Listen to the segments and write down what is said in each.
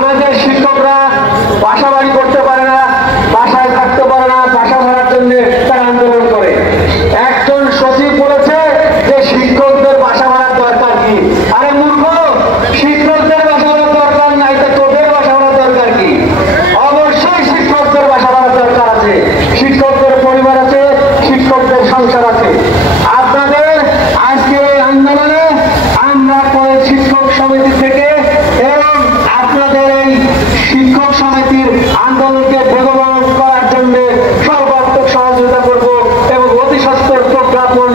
আমাদের শিক্ষকরা বাসা বাড়ি করতে পারে না, বাসায় থাকতে পারে না, বাসা ভাড়ার জন্য তারা আন্দোলন করে। একজন সচিব বলেছে যে শিক্ষকদের বাসা ভাড়ার দরকার কি? আরে মূর্খ, শিক্ষকদের বাসা ভাড়ার দরকার নাই তো তোদের বাসা ভাড়ার দরকার কি? অবশ্যই শিক্ষকদের বাসা ভাড়ার দরকার আছে, শিক্ষকদের পরিবার আছে, শিক্ষকদের সংসার আছে। আপনাদের আজকের এই আন্দোলনে আমরা শিক্ষক সমিতি থেকে এবং আপনাদের এই শিক্ষক সমিতির আন্দোলনকে বেগবান করার জন্য সর্বাত্মক সহযোগিতা করব এবং অতি সত্বর প্রজ্ঞাপন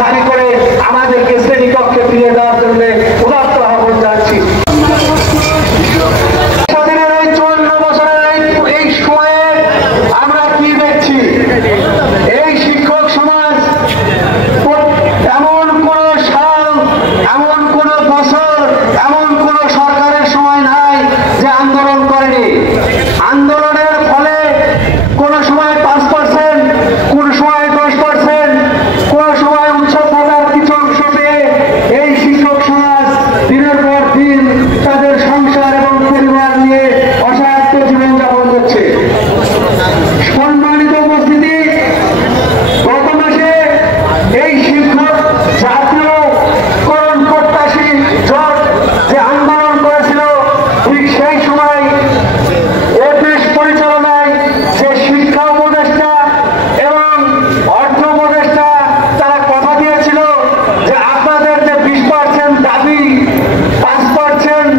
জারি করে আমাদেরকে শ্রেণীকক্ষে ফিরিয়ে দেওয়ার জন্য উদাত্ত আহ্বান জানাচ্ছি। এই 54 বছরের এই সময়ে আমরা কি দেখছি? এই শিক্ষক সমাজ এমন কোন সাল, এমন কোন বছর, এমন কোন সরকারের সময় নাই যে আন্দোলন করেনি। আন্দোলনের ফলে কোন সময় 5%, কোন সময় 10%, কোন সময় 49,000 কিছু অংশ পেয়ে এই শিক্ষক সমাজ দিনের পর দিন তাদের সংসার এবং পরিবার নিয়ে অসাধ্য জীবনযাপন করছে। সম্মানিত উপস্থিতি, গত মাসে এই শিক্ষক জাতীয়করণ প্রত্যাশী জোট যে আন্দোলন করেছিল, ঠিক সেই সময় এ দেশ পরিচালনায় যে শিক্ষা উপদেষ্টা এবং অর্থ উপদেষ্টা তারা কথা দিয়েছিল যে আপনাদের যে 20% দাবি, 5%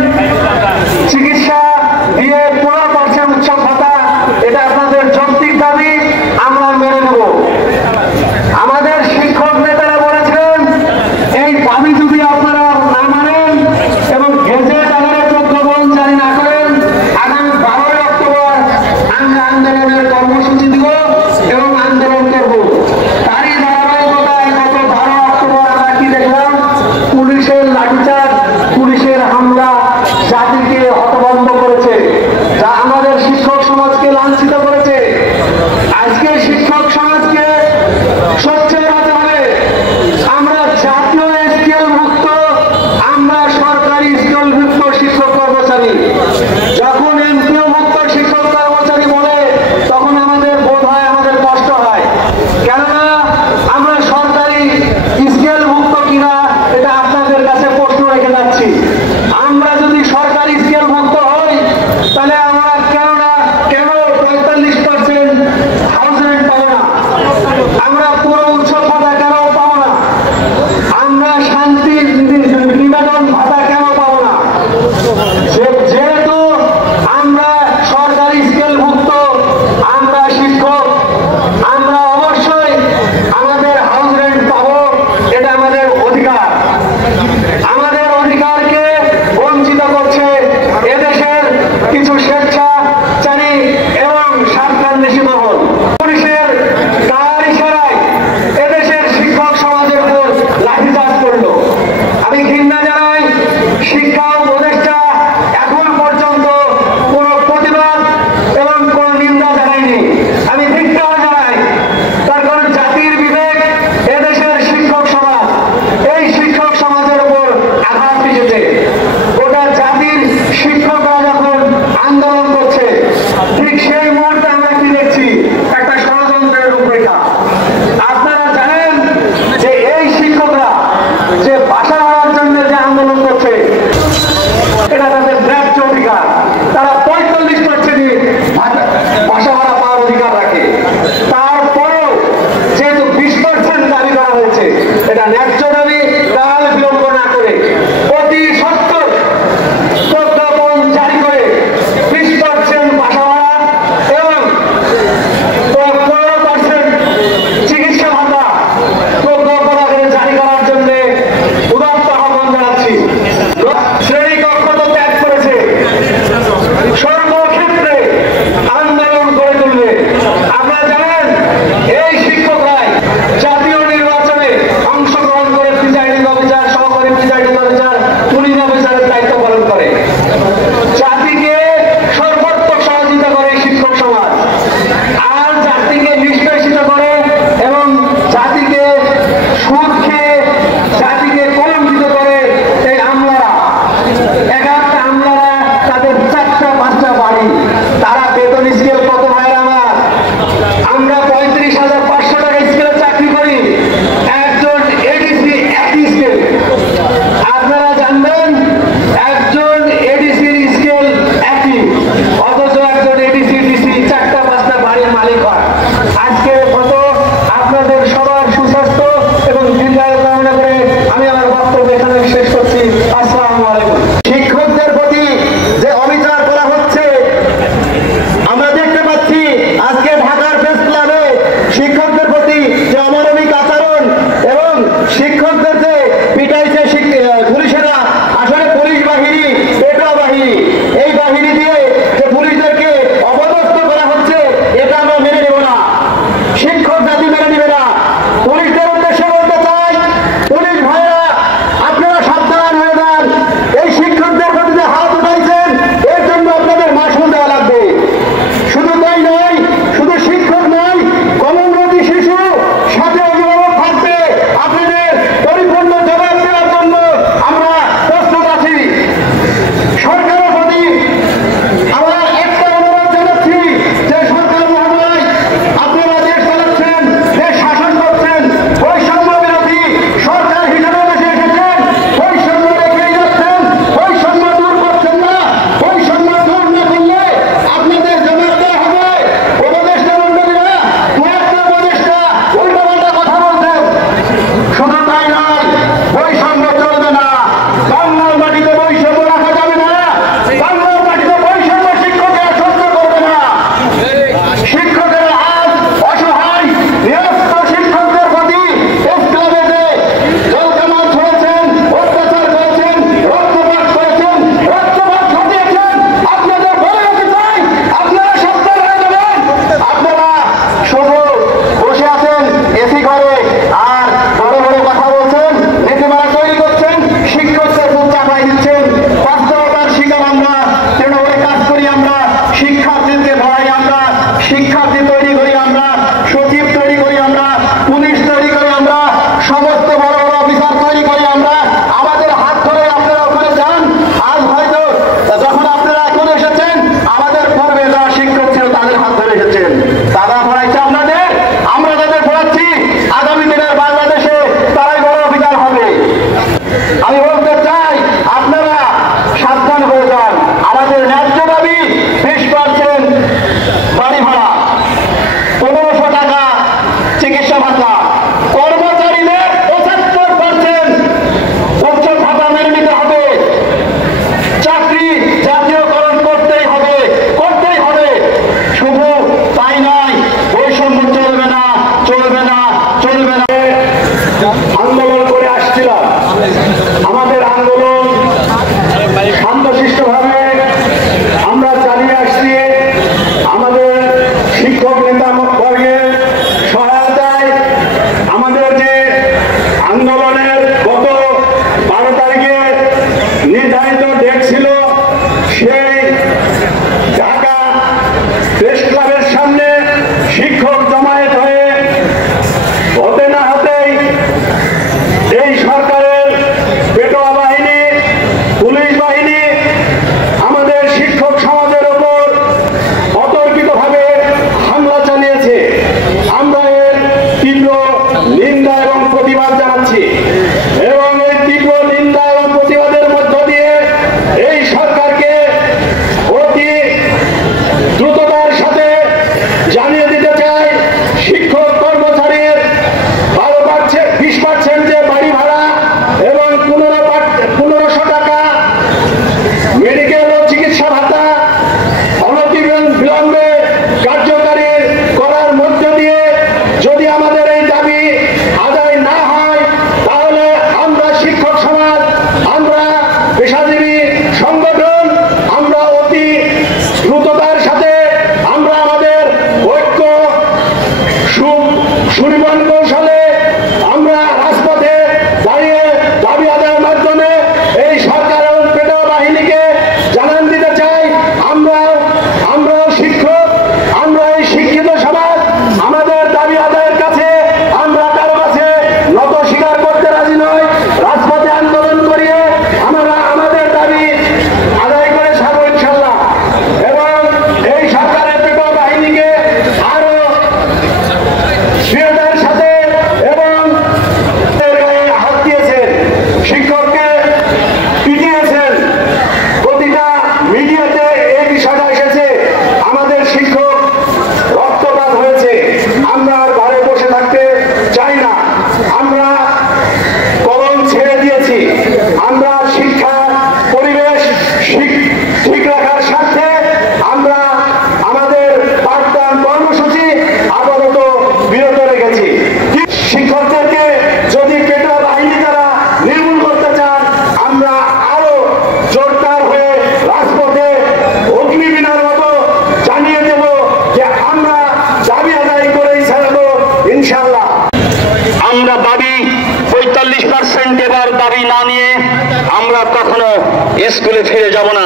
স্কুলে ফিরে যাব না।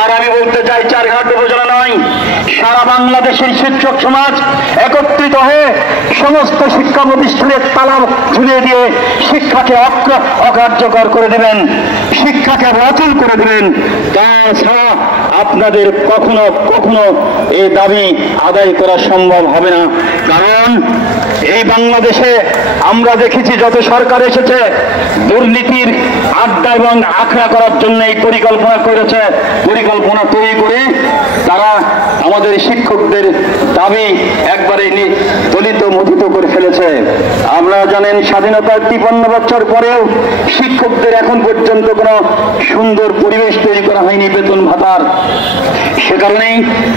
আর আমি বলতে চাই, চারঘাট উপজেলা নয়, সারা বাংলাদেশের শিক্ষক সমাজ একত্রিত হয়ে সমস্ত শিক্ষা প্রতিষ্ঠানের তালা ঝুলিয়ে দিয়ে শিক্ষাকে অকার্যকর করে দেবেন, শিক্ষাকে অচল করে দেবেন। তাছাড়া আপনাদের কখনো কখনো এই দাবি আদায় করা সম্ভব হবে না। কারণ এই বাংলাদেশে আমরা দেখেছি যত সরকার এসেছে দুর্নীতির আড্ডা এবং আখড়া করার জন্য এই পরিকল্পনা করেছে। পরিকল্পনা তৈরি করে তারা আমাদের শিক্ষকদের দাবি একবারে দলিত মথিত করে ফেলেছে। আপনারা জানেন, স্বাধীনতার 53 বছর পরেও শিক্ষকদের এখন পর্যন্ত কোনো সুন্দর পরিবেশ তৈরি করা হয়নি বেতন ভাতার। সে কারণেই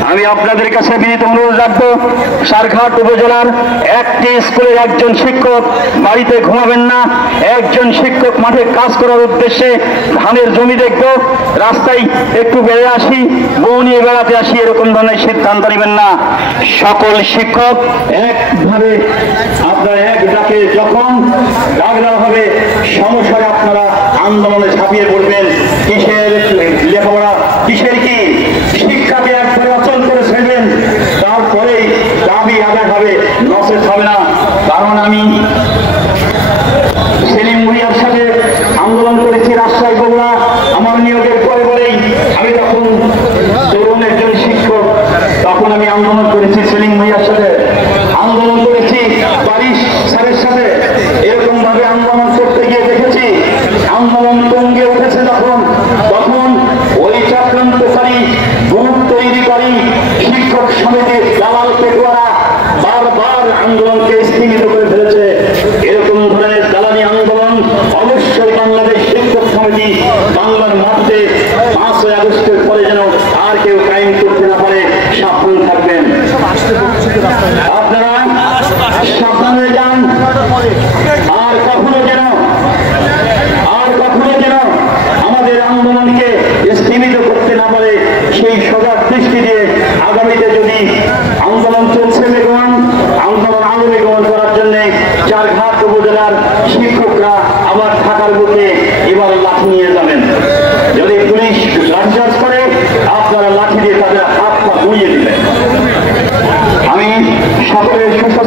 আমি আপনাদের কাছে বিনীত অনুরোধ রাখবো, চারঘাট উপজেলার একটি স্কুলের একজন শিক্ষক বাড়িতে ঘুমাবেন না, একজন শিক্ষক মাঠে কাজ করার উদ্দেশ্যে ধানের জমি দেখবো, রাস্তায় একটু বেড়ে আসি, বউ নিয়ে বেড়াতে আসি, এরকম ধরনের সিদ্ধান্ত নেবেন না। সকল শিক্ষক একভাবে আপনার এক ডাকে যখন ডাক দেওয়া হবে সমস্যায় আপনারা আন্দোলনে ঝাঁপিয়ে পড়বেন। কিসের লেখাপড়া, কিসের কি শিক্ষাকে একবারে অচল করে ফেলবেন, তারপরেই দাবি আদায় হবে, নসেস হবে না। কারণ আমি সেলিম ভুঁইয়ার সাথে আন্দোলন করেছি রাজশাহী বগুড়া, আমার নিয়োগের পরে বলেই আমি তখন তরুণ একজন শিক্ষক, তখন আমি আন্দোলন করেছি সেলিম ভুঁইয়ার সাথে, আন্দোলন করেছি বারিশ স্যারের সাথে। এরকম ভাবে আন্দোলন করতে গিয়ে দেখেছি আন্দোলন তুঙ্গে উঠেছে যখন, তখন ওই চক্রান্তকারী গ্রুপ তৈরিকারী শিক্ষক সমিতির দালাল পেটুয়ারা বারবার আন্দোলনকে স্থগিত করে ফেলেছে। এরকম ধরনের দালালি আন্দোলন অবশ্যই বাংলাদেশ শিক্ষক সমিতি বাংলার মাটিতে 5ই আগস্টের পরে যেন আর কেউ কায়েম করতে না পারে, সাবধান থাকবেন। আপনারা সাবধান হয়ে যান। আর কখনো যেন আমাদের আন্দোলনকে স্থগিত করতে না পারে সেই সজাগ দৃষ্টি দিয়ে আগামীতে যদি আন্দোলন চলছে বেগমান, আন্দোলন আরো বেগমান করার জন্য চারঘাট উপজেলার শিক্ষকরা আবার ঢাকার বুকে এবার লাঠি নিয়ে যাবেন। যদি পুলিশ লাঠিচার্জ করে আপনারা লাঠি দিয়ে তাদের হাত পা ধুইয়ে দিবেন। আমি সকলের সুস্বাস্থ্য